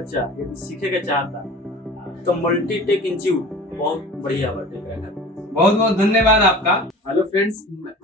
बच्चा यदि सीखे के चाहता तो मल्टीटेक इंस्टीट्यूट बहुत बढ़िया बाटे एकरा खातिर। बहुत बहुत धन्यवाद आपका। Hello friends,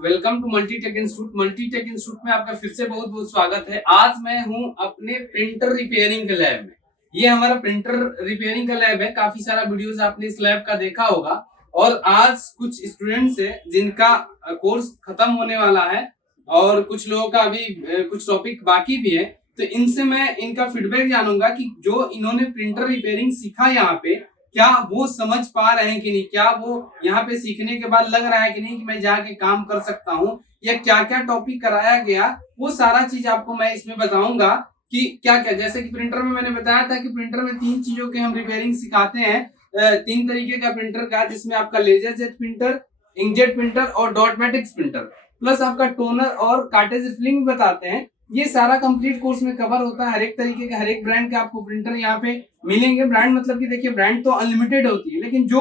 welcome to Multitech Institute. Multitech Institute में आपका फिर से बहुत बहुत स्वागत है। आज मैं हूं अपने प्रिंटर रिपेयरिंग के लैब में। ये हमारा प्रिंटर रिपेयरिंग का लैब है। काफी सारा वीडियोस आपने इस लैब का देखा होगा और आज कुछ स्टूडेंट्स है जिनका कोर्स खत्म होने वाला है और कुछ लोगों का अभी कुछ टॉपिक बाकी भी है, तो इनसे मैं इनका फीडबैक जानूंगा कि जो इन्होंने प्रिंटर रिपेयरिंग सीखा यहाँ पे, क्या वो समझ पा रहे हैं कि नहीं, क्या वो यहाँ पे सीखने के बाद लग रहा है कि नहीं कि मैं जाके काम कर सकता हूँ, या क्या क्या टॉपिक कराया गया, वो सारा चीज आपको मैं इसमें बताऊंगा कि क्या क्या। जैसे कि प्रिंटर में मैंने बताया था कि प्रिंटर में 3 चीजों के हम रिपेयरिंग सिखाते हैं। 3 तरीके का प्रिंटर का, जिसमें आपका laser jet printer, inkjet printer और डॉट मैट्रिक्स प्रिंटर, प्लस आपका टोनर और कार्टेज रिफिलिंग बताते हैं। ये सारा कंप्लीट कोर्स में कवर होता है। हर एक तरीके के, हर एक ब्रांड के आपको प्रिंटर यहाँ पे मिलेंगे। ब्रांड मतलब कि देखिए, ब्रांड तो अनलिमिटेड होती है, लेकिन जो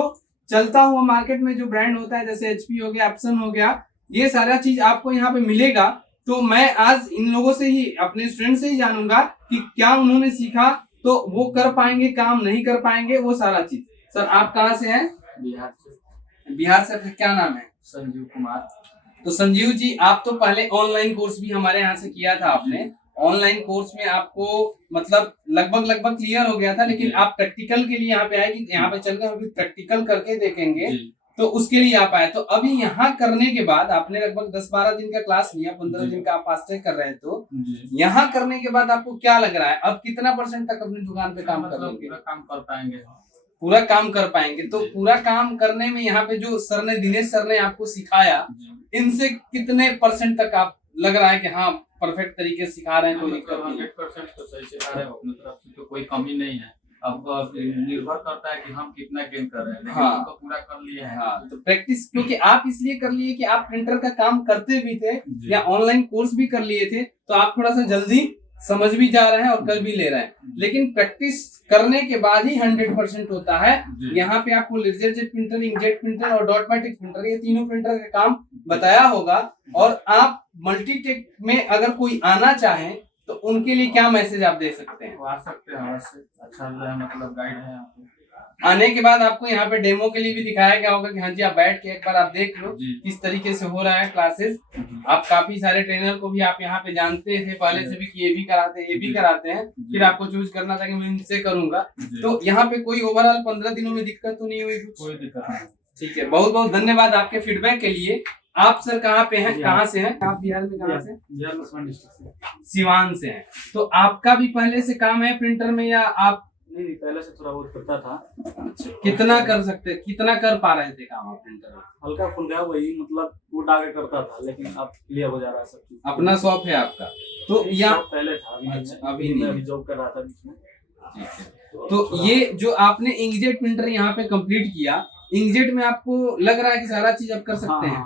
चलता हुआ मार्केट में जो ब्रांड होता है, जैसे HP हो गया, एप्सन हो गया, ये सारा चीज आपको यहाँ पे मिलेगा। तो मैं आज इन लोगों से ही, अपने स्टूडेंट से ही जानूंगा कि क्या उन्होंने सीखा, तो वो कर पाएंगे काम, नहीं कर पाएंगे, वो सारा चीज। सर, आप कहाँ से हैं? बिहार से। बिहार से। क्या नाम है? संजीव कुमार। तो संजीव जी, आप तो पहले ऑनलाइन कोर्स भी हमारे यहाँ से किया था आपने। ऑनलाइन कोर्स में आपको मतलब लगभग क्लियर हो गया था, लेकिन आप प्रैक्टिकल के लिए यहाँ पे आए कि यहाँ पे चलकर हम प्रैक्टिकल करके देखेंगे, तो उसके लिए आप आए। तो अभी यहाँ करने के बाद आपने लगभग 10-12 दिन का क्लास लिया, 15 दिन का आप फास्ट ट्रैक कर रहे हैं, तो यहाँ करने के बाद आपको क्या लग रहा है, अब कितना % तक अपनी दुकान पे काम कर लेंगे? पूरा काम कर पाएंगे। पूरा काम कर पाएंगे। तो पूरा काम करने में यहाँ पे जो सर ने, दिनेश सर ने आपको सिखाया, इनसे कितने % तक आप लग रहा है कि हाँ परफेक्ट तरीके से सिखा रहे हैं? कोई दिक्कत नहीं? 100% तो सही सिखा रहे हैं अपनी तरफ से, तो कोई कमी नहीं है। अब निर्भर करता है कि हम कितना गेन कर रहे हैं, लेकिन हम तो पूरा कर लिए हैं। हाँ, तो प्रैक्टिस क्योंकि आप इसलिए कर लिए कि आप प्रिंटर का काम करते भी थे या ऑनलाइन कोर्स भी कर लिए थे, तो आप थोड़ा सा जल्दी समझ भी जा रहे हैं और कर भी ले रहे हैं। लेकिन प्रैक्टिस करने के बाद ही 100% होता है। यहाँ पे आपको laser jet printer, inkjet printer और डॉट मैट्रिक्स प्रिंटर, ये तीनों प्रिंटर का काम बताया होगा। और आप मल्टीटेक में अगर कोई आना चाहे तो उनके लिए क्या मैसेज आप दे सकते हैं? आ सकते हैं, अच्छा मतलब गाइड है। आने के बाद आपको यहाँ पे डेमो के लिए भी दिखाया गया होगा कि हाँ जी, आप बैठ के एक बार आप देख लो किस तरीके से हो रहा है क्लासेस। आप काफी सारे ट्रेनर को भी आप यहाँ पे जानते थे पहले से भी कि ये भी कराते हैं, ये भी कराते हैं, फिर आपको चूज करना था कि मैं इनसे करूंगा। तो यहाँ पे कोई ओवरऑल 15 दिनों में दिक्कत तो नहीं हुई? कोई दिक्कत नहीं। ठीक है, बहुत बहुत धन्यवाद आपके फीडबैक के लिए। आप सर कहाँ पे हैं, कहाँ से हैं आप? बिहार में। कहाँ से? बिहार में सिवान डिस्ट्रिक्ट से। सिवान से हैं। तो आपका भी पहले से काम है प्रिंटर में, या आप? नहीं, पहले से थोड़ा बहुत करता था। कितना कर सकते, कितना कर पा रहे थे काम आप प्रिंटर में? हल्का फुल्का वही, मतलब टूट आगे करता था, लेकिन अब क्लियर हो जा रहा है सब चीज। अपना शॉप है आपका? तो यहाँ पहले था, अभी नहीं। अभी जॉब कर रहा था बीच में। तो ये जो आपने इंकजेट प्रिंटर यहाँ पे कंप्लीट किया, इंकजेट में आपको लग रहा है कि सारा चीज आप कर सकते हैं?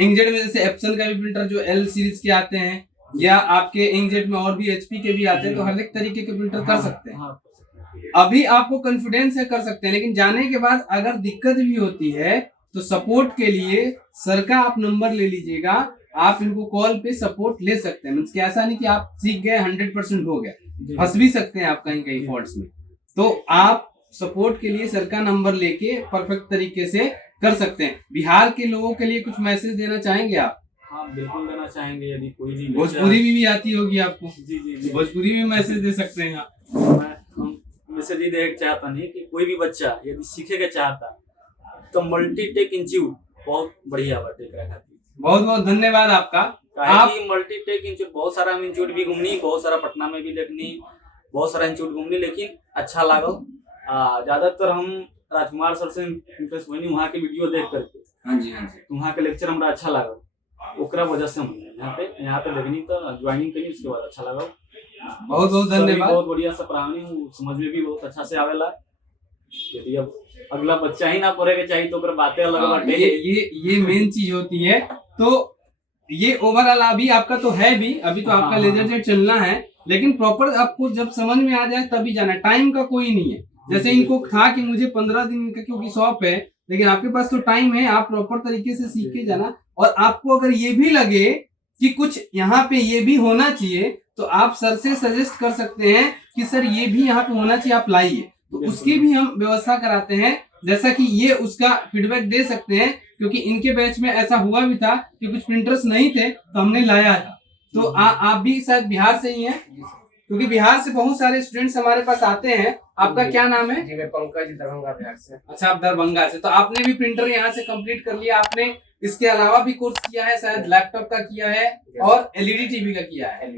इंकजेट में जैसे एप्सन का भी प्रिंटर जो L सीरीज के आते हैं, या आपके इंकजेट में और भी HP के भी आते हैं, तो हर एक तरीके के प्रिंटर कर सकते हैं। अभी आपको कॉन्फिडेंस है, कर सकते हैं, लेकिन जाने के बाद अगर दिक्कत भी होती है तो सपोर्ट के लिए सर का आप नंबर ले लीजिएगा। आप इनको कॉल पे सपोर्ट ले सकते हैं। मींस कि ऐसा नहीं कि आप सीख गए 100% हो गया, फंस भी सकते हैं आप कहीं कहीं फॉल्ट्स में। तो आप सपोर्ट के लिए सर का नंबर लेके परफेक्ट तरीके से कर सकते हैं। बिहार के लोगों के लिए कुछ मैसेज देना चाहेंगे आप? हाँ, बिल्कुल देना चाहेंगे। यदि कोई भी भोजपुरी भी आती होगी आपको? जी, भोजपुरी में मैसेज दे सकते हैं आप। मैं मैसेज ये देना चाहता नहीं कि कोई भी बच्चा यदि सीखे के चाहता तो मल्टीटेक इंस्टीट्यूट बहुत बढ़िया बाटे एकरा खातिर। बहुत बहुत धन्यवाद आपका। आप मल्टीटेक इंस्टीट्यूट बहुत सारा इंस्टीट्यूट भी घूमनी, बहुत सारा पटना में भी देखनी, बहुत सारा इंस्टीट्यूट घूमनी, लेकिन अच्छा लागल। ज्यादातर हम राजकुमार सर से इंप्रेस हुई वहाँ के वीडियो देख करके। हाँ जी। वहाँ के लेक्चर हमरा अच्छा लागल, ओकरा वजह से हम यहाँ पे देखनी, तो ज्वाइनिंग करी, उसके बाद अच्छा लगा। बहुत बहुत धन्यवाद। बहुत बढ़िया से पढ़ानी, समझ में भी बहुत अच्छा से आवेला। यदि अब अगला बच्चा ही ना पढ़े के चाहिए तो ओकर बातें अलग बाटे। ये मेन चीज होती है। तो ये ओवरऑल अभी आपका तो है भी, अभी तो आपका लेजर जेट चलना है, लेकिन प्रॉपर आपको जब समझ में आ जाए तभी जाना। टाइम का कोई नहीं है। जैसे इनको था कि मुझे 15 दिन का क्योंकि शॉप है, लेकिन आपके पास तो टाइम है, आप प्रॉपर तरीके से सीख के जाना। और आपको अगर ये भी लगे कि कुछ यहाँ पे ये भी होना चाहिए, तो आप सर से सजेस्ट कर सकते हैं कि सर ये भी यहाँ पे होना चाहिए, आप लाइए, तो उसकी भी हम व्यवस्था कराते हैं। जैसा कि ये उसका फीडबैक दे सकते हैं, क्योंकि इनके बैच में ऐसा हुआ भी था कि कुछ प्रिंटर्स नहीं थे तो हमने लाया था। तो आप भी शायद बिहार से ही हैं, क्योंकि बिहार से बहुत सारे स्टूडेंट्स हमारे पास आते हैं। आपका क्या नाम है? जी मैं पंकज, दरभंगा बिहार से। अच्छा, आप दरभंगा से। तो आपने भी प्रिंटर यहाँ से कंप्लीट कर लिया। आपने इसके अलावा भी कोर्स किया है, शायद लैपटॉप का किया है और एलईडी टीवी का किया है।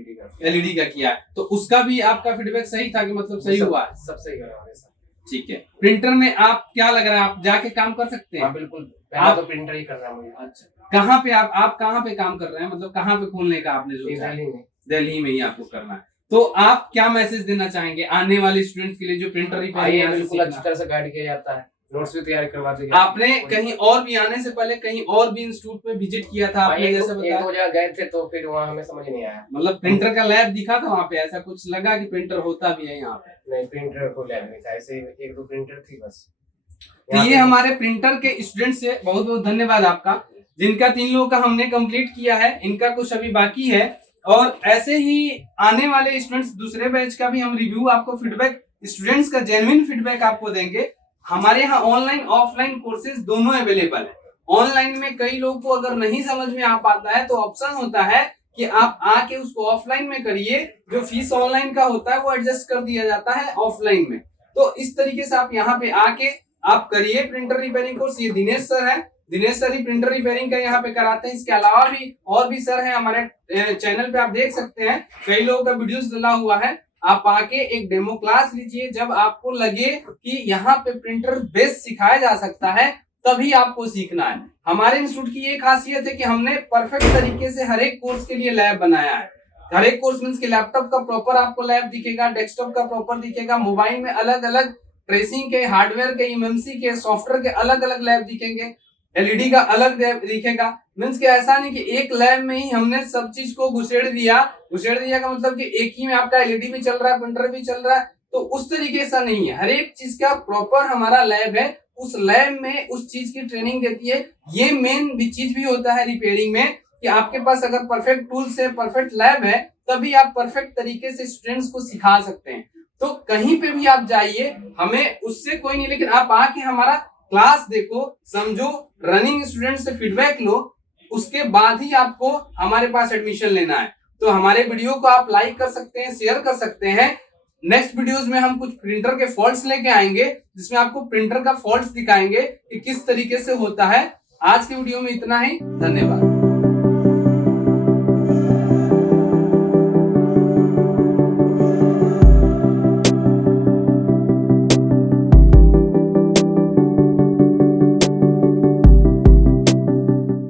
एलईडी का किया है, तो उसका भी आपका फीडबैक सही था कि मतलब सही हुआ? सब सही हो रहा है सर। ठीक है। प्रिंटर में आप क्या लग रहा है, आप जाके काम कर सकते हैं? बिल्कुल, आप तो प्रिंटर ही कर रहा हूँ। अच्छा, कहाँ पे आप कहाँ पे काम कर रहे हैं, मतलब कहाँ पे खोलने का आपने सोचा? दिल्ली में। दिल्ली में ही आपको करना है। तो आप क्या मैसेज देना चाहेंगे आने वाले स्टूडेंट्स के लिए जो प्रिंटर रिपेयरिंग बिल्कुल अच्छी तरह से गाइड किया जाता है, नोट्स भी तैयार करवाते हैं। आपने कहीं और भी आने से पहले कहीं और भी इंस्टीट्यूट में विजिट किया था आपने, जैसे बताया? 1-2 जगह गए थे तो फिर वहाँ हमें समझ नहीं आया। मतलब प्रिंटर का लैब दिखा था वहाँ पे, ऐसा कुछ लगा कि प्रिंटर होता भी है यहाँ पे? नहीं, प्रिंटर को लैब नहीं था, ऐसे 1-2 प्रिंटर थी बस। तो ये हमारे प्रिंटर के स्टूडेंट से बहुत बहुत धन्यवाद आपका, जिनका 3 लोगों का हमने कंप्लीट किया है, इनका कुछ अभी बाकी है। और ऐसे ही आने वाले स्टूडेंट्स दूसरे बैच का भी हम रिव्यू, आपको फीडबैक, स्टूडेंट्स का जेन्युइन फीडबैक आपको देंगे। हमारे यहाँ ऑनलाइन ऑफलाइन कोर्सेज दोनों अवेलेबल है। ऑनलाइन में कई लोगों को अगर नहीं समझ में आ पाता है तो ऑप्शन होता है कि आप आके उसको ऑफलाइन में करिए, जो फीस ऑनलाइन का होता है वो एडजस्ट कर दिया जाता है ऑफलाइन में। तो इस तरीके से आप यहाँ पे आके आप करिए प्रिंटर रिपेयरिंग कोर्स। ये दिनेश सर है, दिनेश सर ही प्रिंटर रिपेयरिंग का यहाँ पे कराते हैं। इसके अलावा भी और भी सर है हमारे चैनल पे, आप देख सकते हैं कई लोगों का वीडियोस डला हुआ है। आप आके एक डेमो क्लास लीजिए, जब आपको लगे कि यहाँ पे प्रिंटर बेस सिखाया जा सकता है तभी आपको सीखना है। हमारे इंस्टीट्यूट की ये खासियत है कि हमने परफेक्ट तरीके से हर एक कोर्स के लिए लैब बनाया है। हर एक कोर्स मींस कि लैपटॉप का प्रॉपर आपको लैब दिखेगा, डेस्कटॉप का प्रॉपर दिखेगा, मोबाइल में अलग अलग ट्रेसिंग के, हार्डवेयर के, एमएमसी के, सॉफ्टवेयर के अलग अलग लैब दिखेंगे, एलईडी का अलग लैब दिखेगा। मीन्स कि ऐसा नहीं कि एक लैब में ही हमने सब चीज को घुसेड़ दिया का मतलब कि एक ही में आपका एलईडी भी चल रहा है, प्रिंटर भी चल रहा है, तो उस तरीके से नहीं है। हर एक चीज का प्रॉपर हमारा लैब है, उस लैब में उस चीज की ट्रेनिंग देती है। ये मेन भी चीज भी होता है रिपेयरिंग में कि आपके पास अगर परफेक्ट टूल्स है, परफेक्ट लैब है, तभी आप परफेक्ट तरीके से स्टूडेंट्स को सिखा सकते हैं। तो कहीं पे भी आप जाइए, हमें उससे कोई नहीं, लेकिन आप आके हमारा क्लास देखो, समझो, रनिंग स्टूडेंट से फीडबैक लो, उसके बाद ही आपको हमारे पास एडमिशन लेना है। तो हमारे वीडियो को आप लाइक कर सकते हैं, शेयर कर सकते हैं। नेक्स्ट वीडियोस में हम कुछ प्रिंटर के फॉल्ट्स लेके आएंगे, जिसमें आपको प्रिंटर का फॉल्ट्स दिखाएंगे कि किस तरीके से होता है। आज के वीडियो में इतना ही, धन्यवाद।